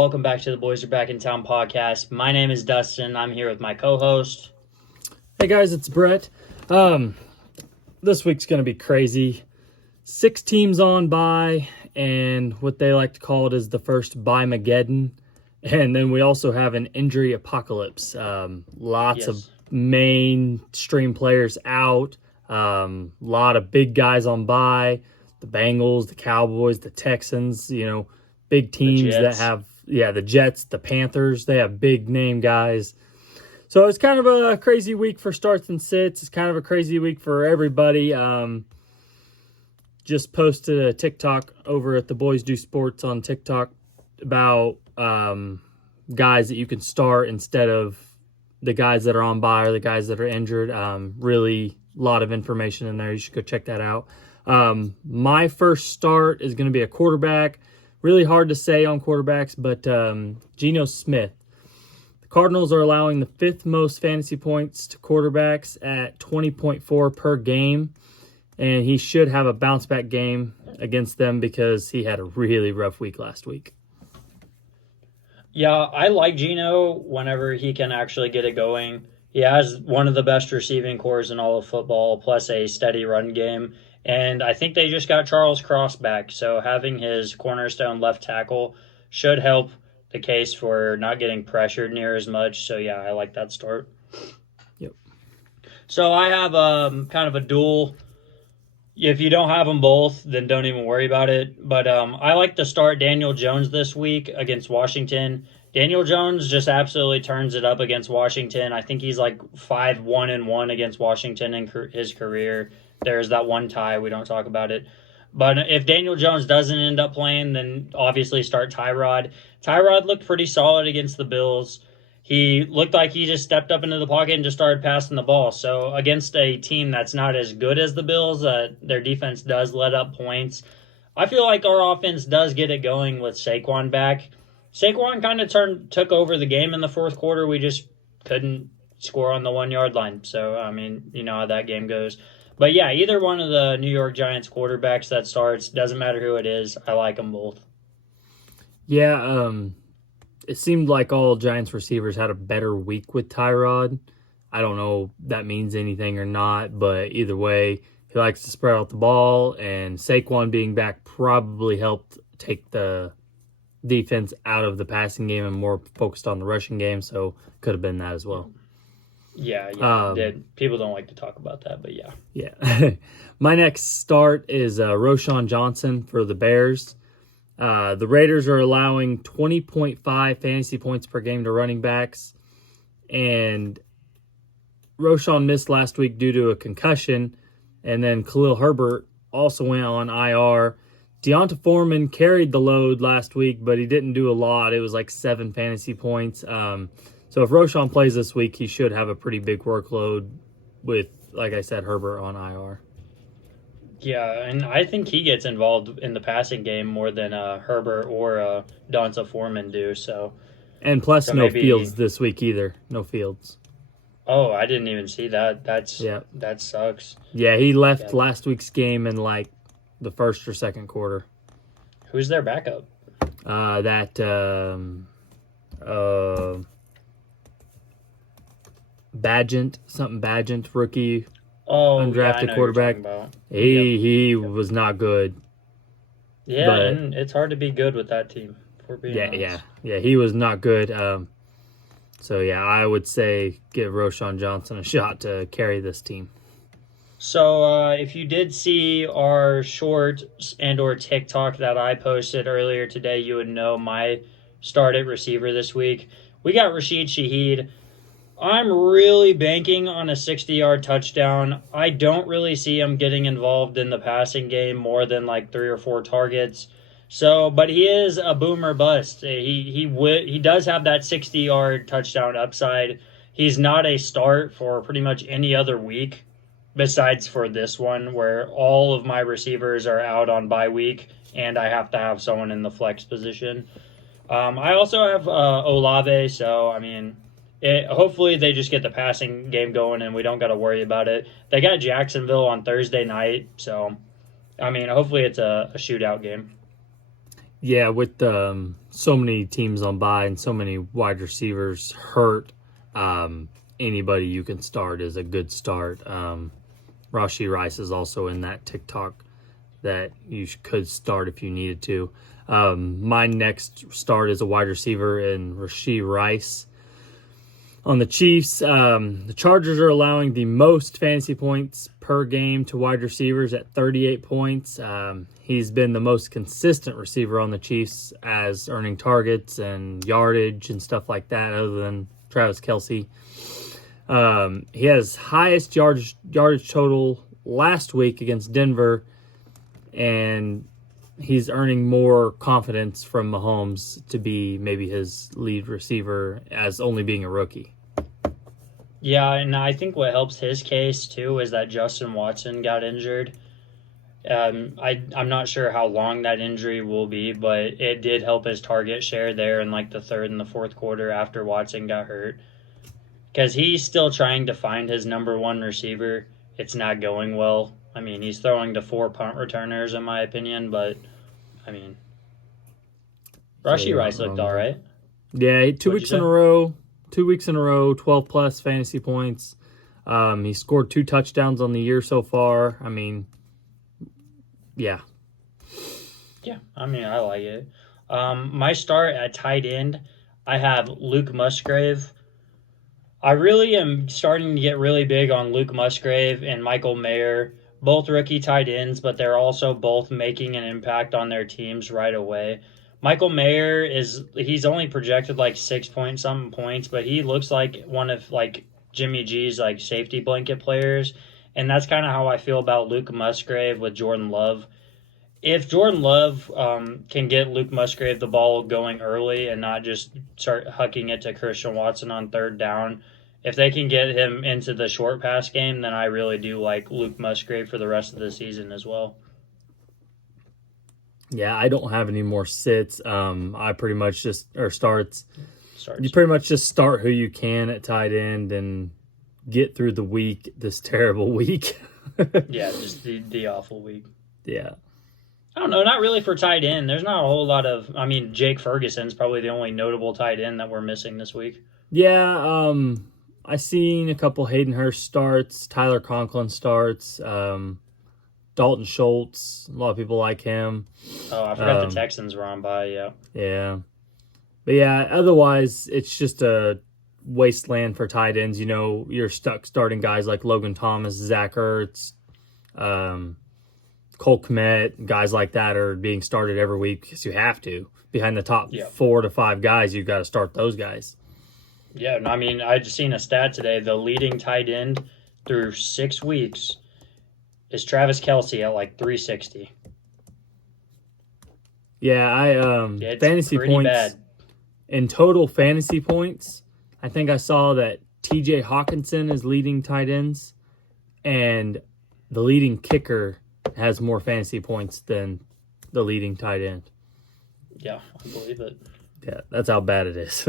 Welcome back to the Boys Are Back in Town podcast. My name is Dustin. I'm here with my co-host. Hey guys, it's Brett. This week's going to be crazy. 6 teams on bye, and what they like to call it is the first bye-mageddon. And then we also have an injury apocalypse. Lots of mainstream players out. Lot of big guys on bye. The Bengals, the Cowboys, the Texans, big teams that have, the Jets, the Panthers, they have big name guys. So it's kind of a crazy week for starts and sits. It's kind of a crazy week for everybody. Just posted a TikTok over at the Boys Do Sports on TikTok about guys that you can start instead of the guys that are on bye or the guys that are injured. Really a lot of information in there. You should go check that out. My first start is going to be a quarterback. Really hard to say on quarterbacks, but Geno Smith. The Cardinals are allowing the 5th most fantasy points to quarterbacks at 20.4 per game, and he should have a bounce-back game against them because he had a really rough week last week. Yeah, I like Geno whenever he can actually get it going. He has one of the best receiving cores in all of football, plus a steady run game. And I think they just got Charles Cross back, so having his cornerstone left tackle should help the case for not getting pressured near as much. So, yeah, I like that start. Yep. So I have kind of a duel. If you don't have them both, then don't even worry about it. But I like to start Daniel Jones this week against Washington. Daniel Jones just absolutely turns it up against Washington. I think he's like 5-1-1 against Washington in his career. There's that one tie. We don't talk about it. But if Daniel Jones doesn't end up playing, then obviously start Tyrod. Tyrod looked pretty solid against the Bills. He looked like he just stepped up into the pocket and just started passing the ball. So against a team that's not as good as the Bills, their defense does let up points. I feel like our offense does get it going with Saquon back. Saquon kind of took over the game in the fourth quarter. We just couldn't score on the 1-yard line. So, I mean, you know how that game goes. But, yeah, either one of the New York Giants quarterbacks that starts, doesn't matter who it is, I like them both. Yeah, it seemed like all Giants receivers had a better week with Tyrod. I don't know if that means anything or not, but either way, he likes to spread out the ball, and Saquon being back probably helped take the defense out of the passing game and more focused on the rushing game, so could have been that as well. Yeah, people don't like to talk about that, but yeah. Yeah. My next start is Roschon Johnson for the Bears. The Raiders are allowing 20.5 fantasy points per game to running backs, and Roschon missed last week due to a concussion, and then Khalil Herbert also went on IR. Deonta Foreman carried the load last week, but he didn't do a lot. It was like 7 fantasy points. So if Roschon plays this week, he should have a pretty big workload with, like I said, Herbert on IR. Yeah, and I think he gets involved in the passing game more than Herbert or Deonta Foreman do. And plus, no Fields this week either. No Fields. Oh, I didn't even see that. That sucks. Yeah, he left last week's game in like the first or second quarter. Who's their backup? Badgent, rookie, undrafted I quarterback. He was not good. Yeah, and it's hard to be good with that team. For being honest. Yeah, he was not good. So yeah, I would say give Roschon Johnson a shot to carry this team. So if you did see our short and or TikTok that I posted earlier today, you would know my start at receiver this week. We got Rashid Shaheed. I'm really banking on a 60-yard touchdown. I don't really see him getting involved in the passing game more than like 3 or 4 targets. So, but he is a boomer bust. He does have that 60-yard touchdown upside. He's not a start for pretty much any other week besides for this one where all of my receivers are out on bye week and I have to have someone in the flex position. I also have Olave, so I mean, hopefully they just get the passing game going and we don't got to worry about it. They got Jacksonville on Thursday night, so I mean, hopefully it's a shootout game. Yeah, with so many teams on bye and so many wide receivers hurt, anybody you can start is a good start. Rashee Rice is also in that TikTok that you could start if you needed to. My next start is a wide receiver in Rashee Rice. On the Chiefs, the Chargers are allowing the most fantasy points per game to wide receivers at 38 points. He's been the most consistent receiver on the Chiefs as earning targets and yardage and stuff like that, other than Travis Kelce. He has highest yardage total last week against Denver, and he's earning more confidence from Mahomes to be maybe his lead receiver as only being a rookie. Yeah, and I think what helps his case too is that Justin Watson got injured. I'm not sure how long that injury will be, but it did help his target share there in like the third and the fourth quarter after Watson got hurt. Because he's still trying to find his number one receiver. It's not going well. I mean, he's throwing to 4 punt returners in my opinion, but I mean, Rashee Rice looked all right. Yeah, 2 weeks in a row. 2 weeks in a row, 12 plus fantasy points. He scored 2 touchdowns on the year so far. I mean, yeah. Yeah, I mean, I like it. My start at tight end, I have Luke Musgrave. I really am starting to get really big on Luke Musgrave and Michael Mayer, both rookie tight ends, but they're also both making an impact on their teams right away. Michael Mayer he's only projected like 6 point something points, but he looks like one of like Jimmy G's like safety blanket players. And that's kind of how I feel about Luke Musgrave with Jordan Love. If Jordan Love can get Luke Musgrave the ball going early and not just start hucking it to Christian Watson on third down, if they can get him into the short pass game, then I really do like Luke Musgrave for the rest of the season as well. Yeah, I don't have any more sits. I pretty much starts. Starts. You pretty much just start who you can at tight end and get through the week, this terrible week. Yeah, just the awful week. Yeah. I don't know, not really for tight end. There's not a whole lot of, I mean, Jake Ferguson's probably the only notable tight end that we're missing this week. Yeah, I seen a couple Hayden Hurst starts, Tyler Conklin starts, Dalton Schultz. A lot of people like him. Oh, I forgot the Texans were on by, yeah. Yeah. But yeah, otherwise, it's just a wasteland for tight ends. You know, you're stuck starting guys like Logan Thomas, Zach Ertz, Cole Kmet, guys like that are being started every week because you have to. Behind the top 4 to 5 guys, you've got to start those guys. Yeah, I mean, I just seen a stat today. The leading tight end through 6 weeks is Travis Kelce at like 360. Yeah, it's fantasy points bad. In total fantasy points. I think I saw that TJ Hawkinson is leading tight ends, and the leading kicker has more fantasy points than the leading tight end. Yeah, I believe it. Yeah, that's how bad it is.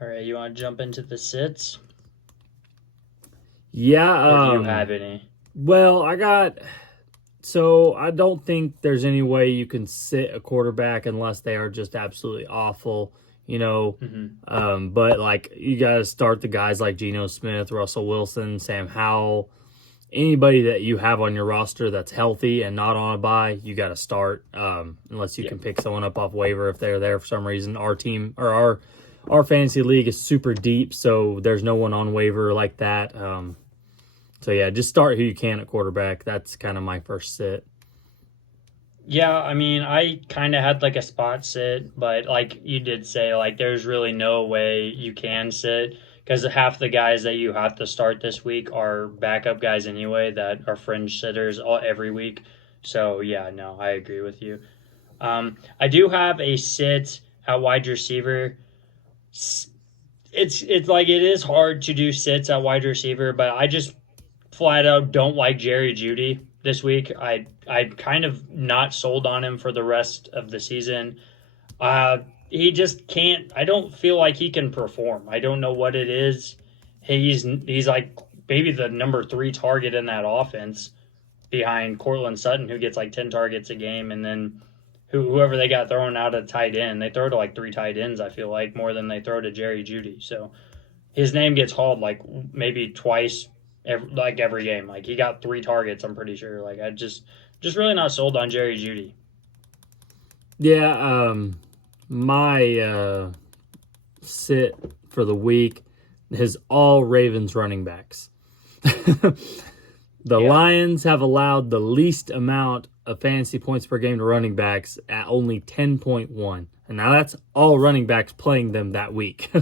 All right, you want to jump into the sits? Yeah. Or do you have any? Well, I don't think there's any way you can sit a quarterback unless they are just absolutely awful, you know. Mm-hmm. But like you got to start the guys like Geno Smith, Russell Wilson, Sam Howell. Anybody that you have on your roster that's healthy and not on a bye, you got to start. Unless you can pick someone up off waiver if they're there for some reason. Our team or our fantasy league is super deep, so there's no one on waiver like that. So yeah, just start who you can at quarterback. That's kind of my first sit. Yeah, I mean, I kind of had like a spot sit, but like you did say, like there's really no way you can sit because half the guys that you have to start this week are backup guys anyway that are fringe sitters every week. So yeah, no, I agree with you. I do have a sit at wide receiver. It's like it is hard to do sits at wide receiver, but I just flat out don't like Jerry Jeudy this week. I kind of not sold on him for the rest of the season. He just can't. I don't feel like he can perform. I don't know what it is. He's like maybe the number 3 target in that offense behind Cortland Sutton, who gets like 10 targets a game, and then whoever they got thrown out at tight end. They throw to like 3 tight ends, I feel like, more than they throw to Jerry Jeudy. So his name gets called like maybe twice every game. Like he got 3 targets, I'm pretty sure. Like I just really not sold on Jerry Jeudy. Yeah, my sit for the week is all Ravens running backs. The Lions have allowed the least amount of fantasy points per game to running backs at only 10.1. And now that's all running backs playing them that week.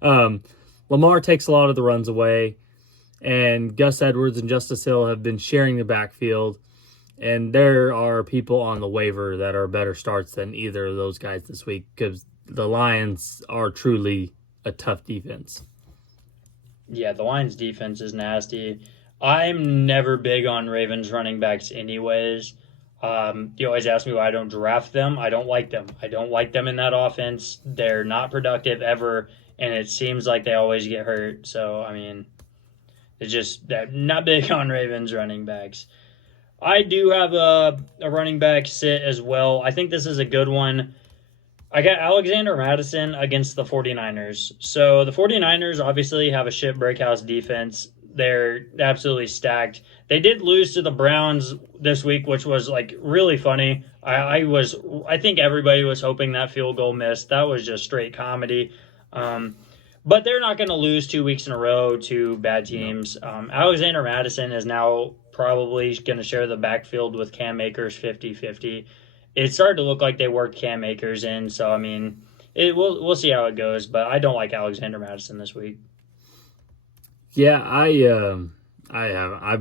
Lamar takes a lot of the runs away, and Gus Edwards and Justice Hill have been sharing the backfield. And there are people on the waiver that are better starts than either of those guys this week because the Lions are truly a tough defense. Yeah, the Lions defense is nasty. I'm never big on Ravens running backs anyways. You always ask me why I don't draft them. I don't like them. I don't like them in that offense. They're not productive ever, and it seems like they always get hurt. So, I mean, it's just not big on Ravens running backs. I do have a running back sit as well. I think this is a good one. I got Alexander Madison against the 49ers. So the 49ers obviously have a shit breakhouse defense. They're absolutely stacked. They did lose to the Browns this week, which was like really funny. I think everybody was hoping that field goal missed. That was just straight comedy. But they're not going to lose 2 weeks in a row to bad teams. Alexander Madison is now probably going to share the backfield with Cam Akers 50-50. It started to look like they worked Cam Akers in, so I mean, we'll see how it goes. But I don't like Alexander Madison this week. Yeah, I've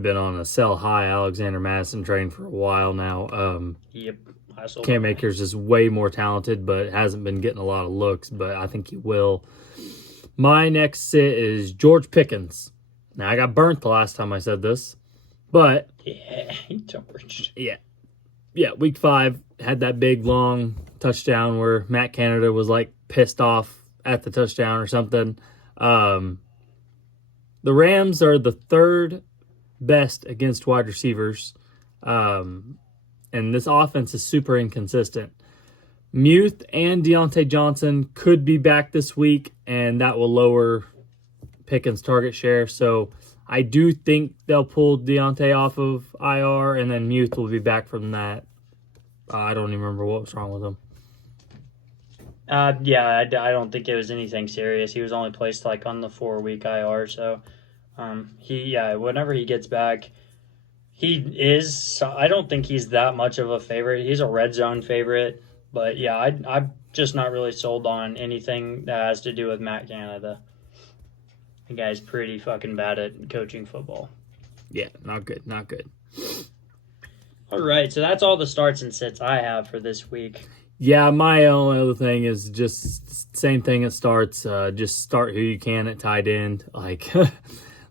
been on a sell high Alexander Madison train for a while now. Yep. Cam Akers is way more talented, but hasn't been getting a lot of looks, but I think he will. My next sit is George Pickens. Now, I got burnt the last time I said this, but... Yeah, he torched. Yeah, week 5 had that big, long touchdown where Matt Canada was, like, pissed off at the touchdown or something. The Rams are the 3rd best against wide receivers, and this offense is super inconsistent. Muth and Deontay Johnson could be back this week, and that will lower Pickens' target share. So I do think they'll pull Deontay off of IR, and then Muth will be back from that. I don't even remember what was wrong with him. Yeah, I don't think it was anything serious. He was only placed like on the 4-week IR, so whenever he gets back, I don't think he's that much of a favorite. He's a red zone favorite, but yeah, I'm just not really sold on anything that has to do with Matt Canada. The guy's pretty fucking bad at coaching football. Yeah, not good. All right, so that's all the starts and sits I have for this week. Yeah, my only other thing is just same thing at starts. Just start who you can at tight end. Like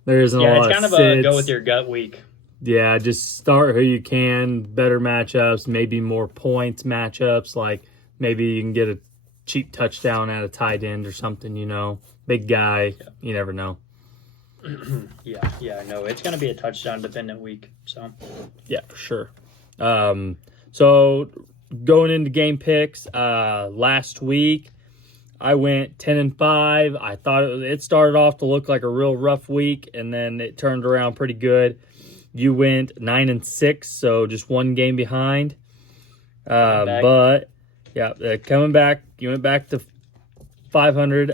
there isn't a lot of sits. Yeah, it's kind of a go with your gut week. Yeah, just start who you can. Better matchups, maybe more points matchups. Like maybe you can get a cheap touchdown at a tight end or something. Big guy. Yeah. You never know. Yeah, no, it's going to be a touchdown dependent week. So yeah, for sure. So going into game picks, last week I went 10-5. I thought it started off to look like a real rough week, and then it turned around pretty good. You went 9-6, so just one game behind. But yeah, coming back, you went back to 500.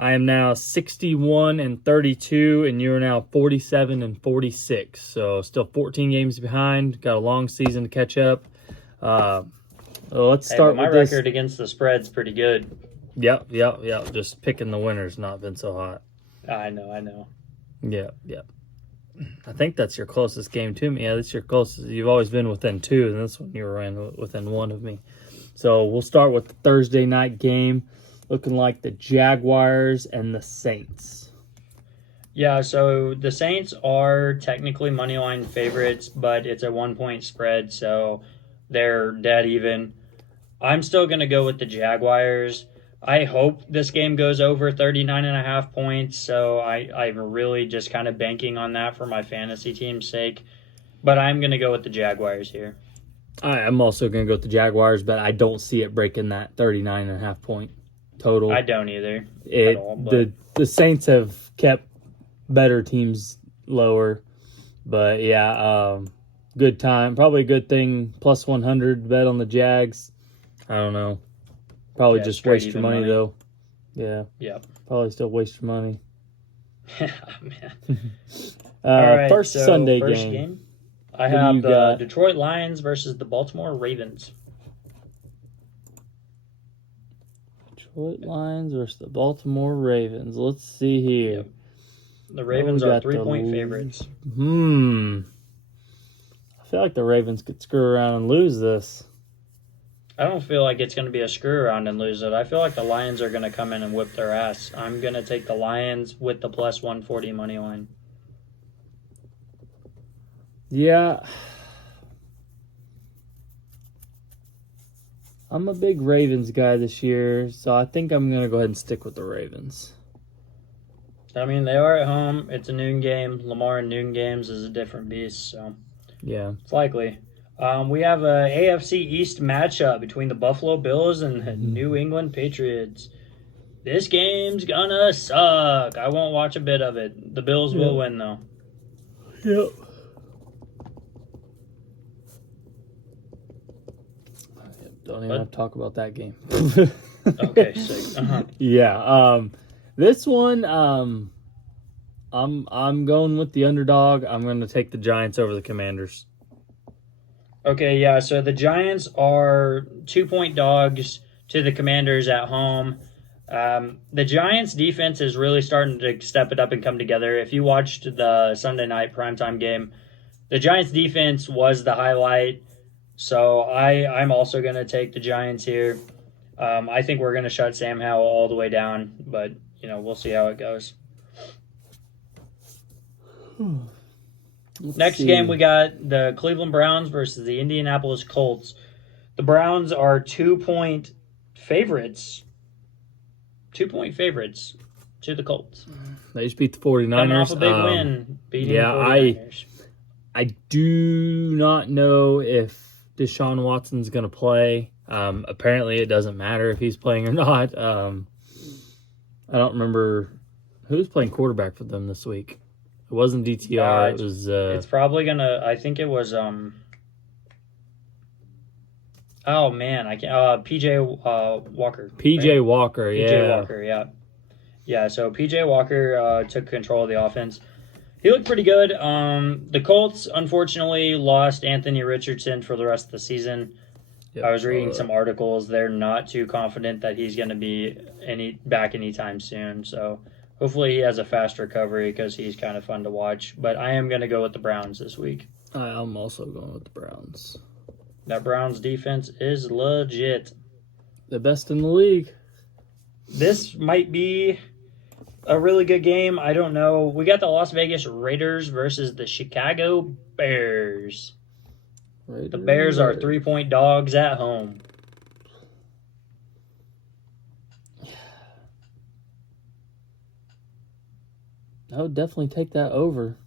I am now 61-32, and you're now 47-46. So still 14 games behind. Got a long season to catch up. Let's start with this. My record against the spread's pretty good. Yep. Just picking the winners not been so hot. I know. Yep. I think that's your closest game to me. Yeah, that's your closest. You've always been within 2, and this one you were within 1 of me. So we'll start with the Thursday night game. Looking like the Jaguars and the Saints. Yeah, so the Saints are technically moneyline favorites, but it's a 1-point spread, so they're dead even. I'm still going to go with the Jaguars. I hope this game goes over 39.5 points, so I'm really just kind of banking on that for my fantasy team's sake. But I'm going to go with the Jaguars here. I'm also going to go with the Jaguars, but I don't see it breaking that 39.5 point total. I don't either at all. But The Saints have kept better teams lower, but yeah, good time. Probably a good thing. Plus 100 bet on the Jags. I don't know. Probably Yeah, just straight waste your even money money. though. Yeah, yep. probably still waste your money. Man. All right. First So Sunday first game. game. I What do have you the got? Detroit Lions versus the Baltimore Ravens. Detroit Lions versus the Baltimore Ravens. Let's see here. Yep. The Ravens we are got 3-point favorites. I feel like the Ravens could screw around and lose this. I don't feel like it's going to be a screw around and lose it. I feel like the Lions are going to come in and whip their ass. I'm going to take the Lions with the plus 140 money line. Yeah. I'm a big Ravens guy this year, so I think I'm going to go ahead and stick with the Ravens. I mean, they are at home. It's a noon game. Lamar in noon games is a different beast, so Yeah. it's likely. We have a AFC East matchup between the Buffalo Bills and the New England Patriots. This game's gonna suck. I won't watch a bit of it. The Bills will win, though. Yep. Don't even have to talk about that game. Okay, sick. Yeah. This one, I'm going with the underdog. I'm going to take the Giants over the Commanders. Okay, yeah, so the Giants are 2-point dogs to the Commanders at home. The Giants' defense is really starting to step it up and come together. If you watched the Sunday night primetime game, the Giants' defense was the highlight. So I'm also going to take the Giants here. I think we're going to shut Sam Howell all the way down, but, we'll see how it goes. Next game, we got the Cleveland Browns versus the Indianapolis Colts. The Browns are 2-point favorites. 2-point favorites to the Colts. They just beat the 49ers. Coming off a big win, beating the 49ers. I do not know if Deshaun Watson's going to play. Apparently, it doesn't matter if he's playing or not. I don't remember who's playing quarterback for them this week. It wasn't DTR. It was. It's probably gonna. I think it was. Oh man, I can't. PJ Walker. PJ right? Walker. PJ Yeah. Walker. Yeah. Yeah. So PJ Walker took control of the offense. He looked pretty good. The Colts unfortunately lost Anthony Richardson for the rest of the season. Yep. I was reading some articles. They're not too confident that he's going to be back anytime soon. So hopefully he has a fast recovery because he's kind of fun to watch. But I am going to go with the Browns this week. I'm also going with the Browns. That Browns defense is legit. The best in the league. This might be a really good game. I don't know. We got the Las Vegas Raiders versus the Chicago Bears. The Bears are 3-point dogs at home. I would definitely take that over.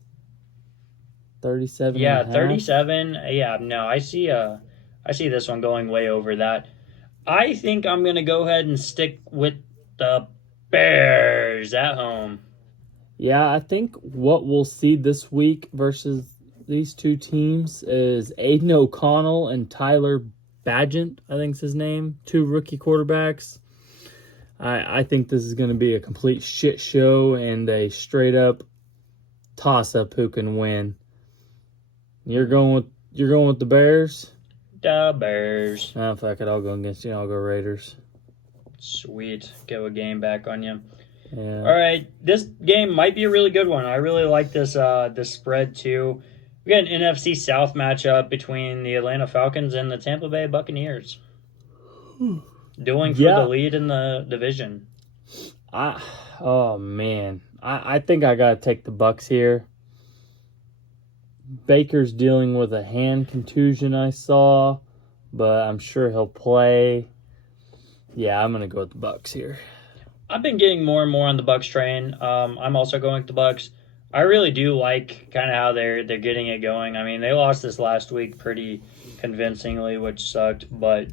37. Yeah, 37. Yeah, no, I see this one going way over that. I think I'm going to go ahead and stick with the Bears at home. Yeah, I think what we'll see this week versus these two teams is Aiden O'Connell and Tyler Bagent, I think's his name, two rookie quarterbacks. I think this is going to be a complete shit show and a straight up toss up who can win. You're going with the Bears? The Bears. Oh, fuck it, I'll go against you. I'll go Raiders. Sweet. Get a game back on you. Yeah. All right, this game might be a really good one. I really like this spread too. We got an NFC South matchup between the Atlanta Falcons and the Tampa Bay Buccaneers. Dueling for the lead in the division. Oh man, I think I gotta take the Bucs here. Baker's dealing with a hand contusion, I saw, but I'm sure he'll play. Yeah, I'm gonna go with the Bucs here. I've been getting more and more on the Bucs train. I'm also going with the Bucs. I really do like kind of how they're getting it going. I mean, they lost this last week pretty convincingly, which sucked, but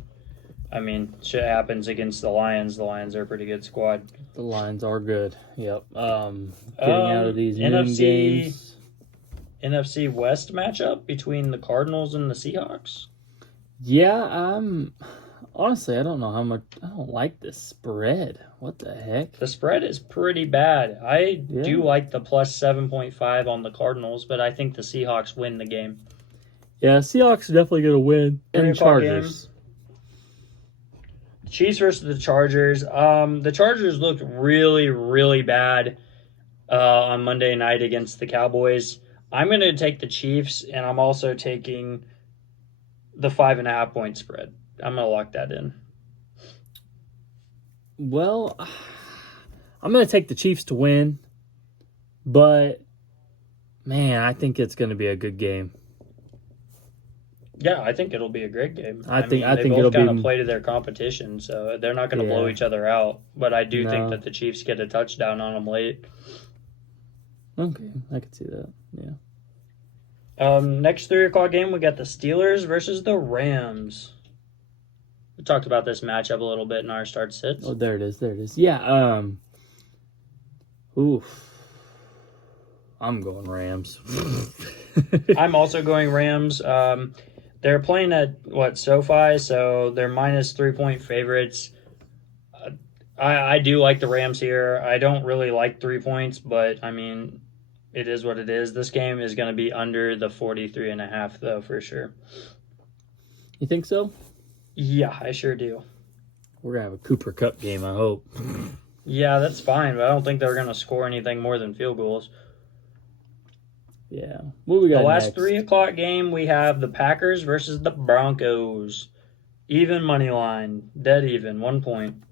I mean, shit happens against the Lions. The Lions are a pretty good squad. The Lions are good. Yep. Getting out of these noon NFC games. NFC West matchup between the Cardinals and the Seahawks. Yeah, honestly, I don't know how much. I don't like this spread. What the heck? The spread is pretty bad. I do Yeah. like the plus 7.5 on the Cardinals, but I think the Seahawks win the game. Yeah, Seahawks are definitely gonna win. 3 And o'clock Chargers. Chiefs versus the Chargers. The Chargers looked really, really bad on Monday night against the Cowboys. I'm going to take the Chiefs, and I'm also taking the 5.5 point spread. I'm going to lock that in. Well, I'm gonna take the Chiefs to win, but man, I think it's gonna be a good game. Yeah, I think it'll be a great game. I think they it'll both kind be- of play to their competition, so they're not going to blow Yeah. each other out. But I do think No. that the Chiefs get a touchdown on them late. Okay, I could see that. Yeah. Next 3 o'clock game, we got the Steelers versus the Rams. We talked about this matchup a little bit in our start sits. Oh, there it is. There it is. Yeah. Oof. I'm going Rams. I'm also going Rams. They're playing at SoFi, so they're minus 3-point favorites. I do like the Rams here. I don't really like 3 points, but I mean, it is what it is. This game is going to be under the 43.5, though, for sure. You think so? Yeah, I sure do. We're gonna have a Cooper Cup game, I hope. Yeah, that's fine, but I don't think they're going to score anything more than field goals. Yeah. What we got The last next? 3 o'clock game, we have the Packers versus the Broncos. Even money line, dead even, 1 point.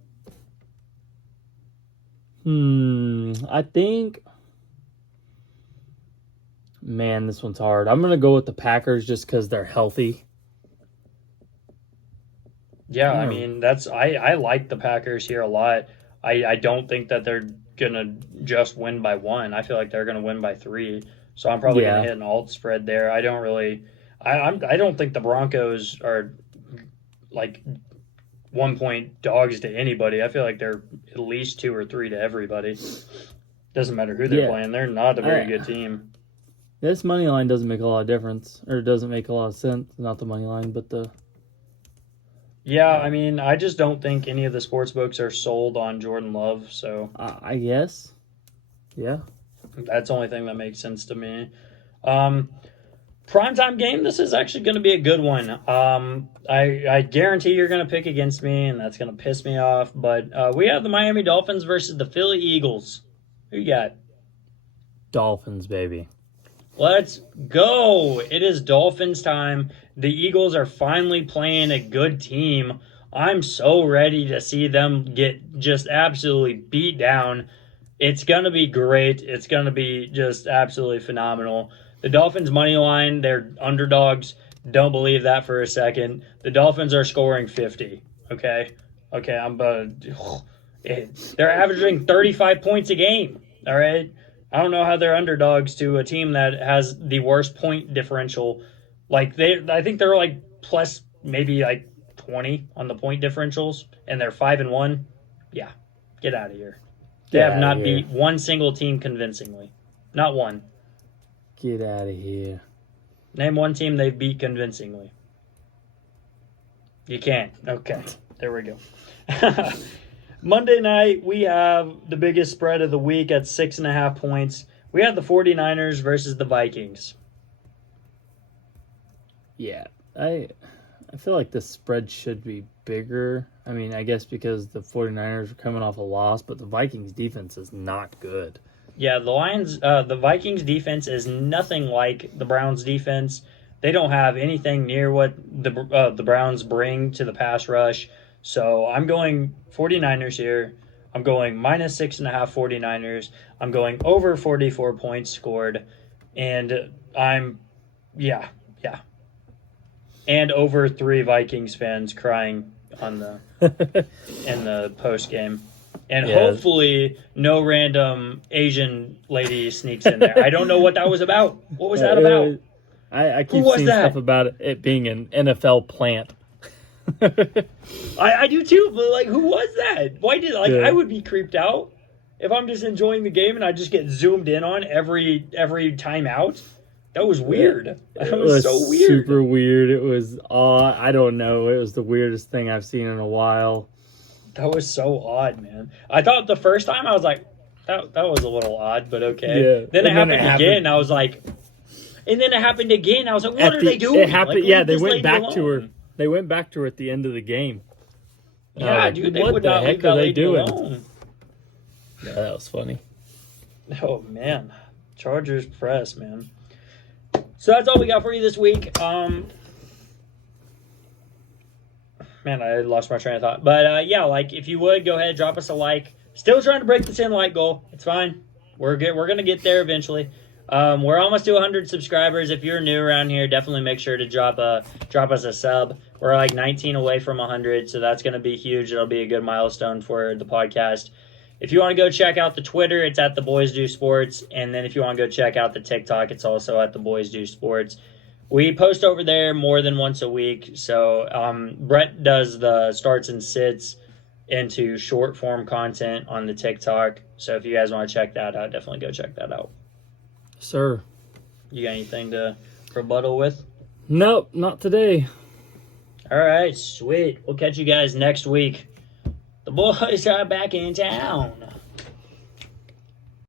I think. Man, this one's hard. I'm gonna go with the Packers just because they're healthy. Yeah, I Hmm. mean I like the Packers here a lot. I don't think that they're gonna just win by 1. I feel like they're gonna win by 3. So I'm probably Yeah. gonna hit an alt spread there. I don't think the Broncos are like 1 point dogs to anybody. I feel like they're at least 2 or 3 to everybody. Doesn't matter who they're Yeah. playing. They're not a very good team. This money line doesn't make a lot of difference, or it doesn't make a lot of sense. Not the money line, but the. Yeah, I mean, I just don't think any of the sports books are sold on Jordan Love, so I guess. Yeah. that's the only thing that makes sense to me. Primetime game, this is actually going to be a good one. I guarantee you're going to pick against me, and that's going to piss me off. But we have the Miami Dolphins versus the Philly Eagles. Who you got? Dolphins, baby. Let's go. It is Dolphins time. The Eagles are finally playing a good team. I'm so ready to see them get just absolutely beat down. It's going to be great. It's going to be just absolutely phenomenal. The Dolphins' money line, they're underdogs. Don't believe that for a second. The Dolphins are scoring 50. Okay, they're averaging 35 points a game. All right. I don't know how they're underdogs to a team that has the worst point differential. I think they're like plus maybe like 20 on the point differentials, and they're 5-1. Yeah, get out of here. They Get have not outta here. beat one single team convincingly. Not one. Get out of here. Name one team they've beat convincingly. You can't. Okay, there we go. Monday night, we have the biggest spread of the week at 6.5 points. We have the 49ers versus the Vikings. Yeah, I feel like the spread should be bigger. I mean, I guess because the 49ers are coming off a loss, but the Vikings defense is not good. Yeah, the Vikings defense is nothing like the Browns defense. They don't have anything near what the Browns bring to the pass rush. So I'm going 49ers here. I'm going minus 6.5 49ers. I'm going over 44 points scored. And yeah. And over 3 Vikings fans crying in the post game. And Yeah. hopefully no random Asian lady sneaks in there. I don't know what that was about. What was that about? I keep was seeing that? stuff about it being an NFL plant. I do too, but like, who was that? Why did Yeah. I would be creeped out if I'm just enjoying the game and I just get zoomed in on every time out. That was weird. That It was so weird. Super weird. It was I don't know. It was the weirdest thing I've seen in a while. That was so odd, man. I thought the first time I was like, that was a little odd, but okay. Yeah. Then it And then happened it again. happened- I was like, and then it happened again. I was like, what At are the- they doing? It happened. Like, Yeah, leave they this went lady back to her. alone. They went back to her at the end of the game. Yeah, Like, dude, they what would the not leave heck that are they lady doing? alone. Yeah, that was funny. Oh man, Chargers press, man. So that's all we got for you this week. Man, I lost my train of thought. But yeah, like if you would go ahead, drop us a like. Still trying to break the 10 like goal. It's fine. We're good. We're gonna get there eventually. We're almost to 100 subscribers. If you're new around here, definitely make sure to drop us a sub. We're like 19 away from 100, so that's gonna be huge. It'll be a good milestone for the podcast. If you want to go check out the Twitter, it's at The Boys Do Sports. And then if you want to go check out the TikTok, it's also at The Boys Do Sports. We post over there more than once a week. So Brett does the starts and sits into short form content on the TikTok. So if you guys want to check that out, definitely go check that out. Sir. You got anything to rebuttal with? Nope, not today. All right, sweet. We'll catch you guys next week. The boys are back in town.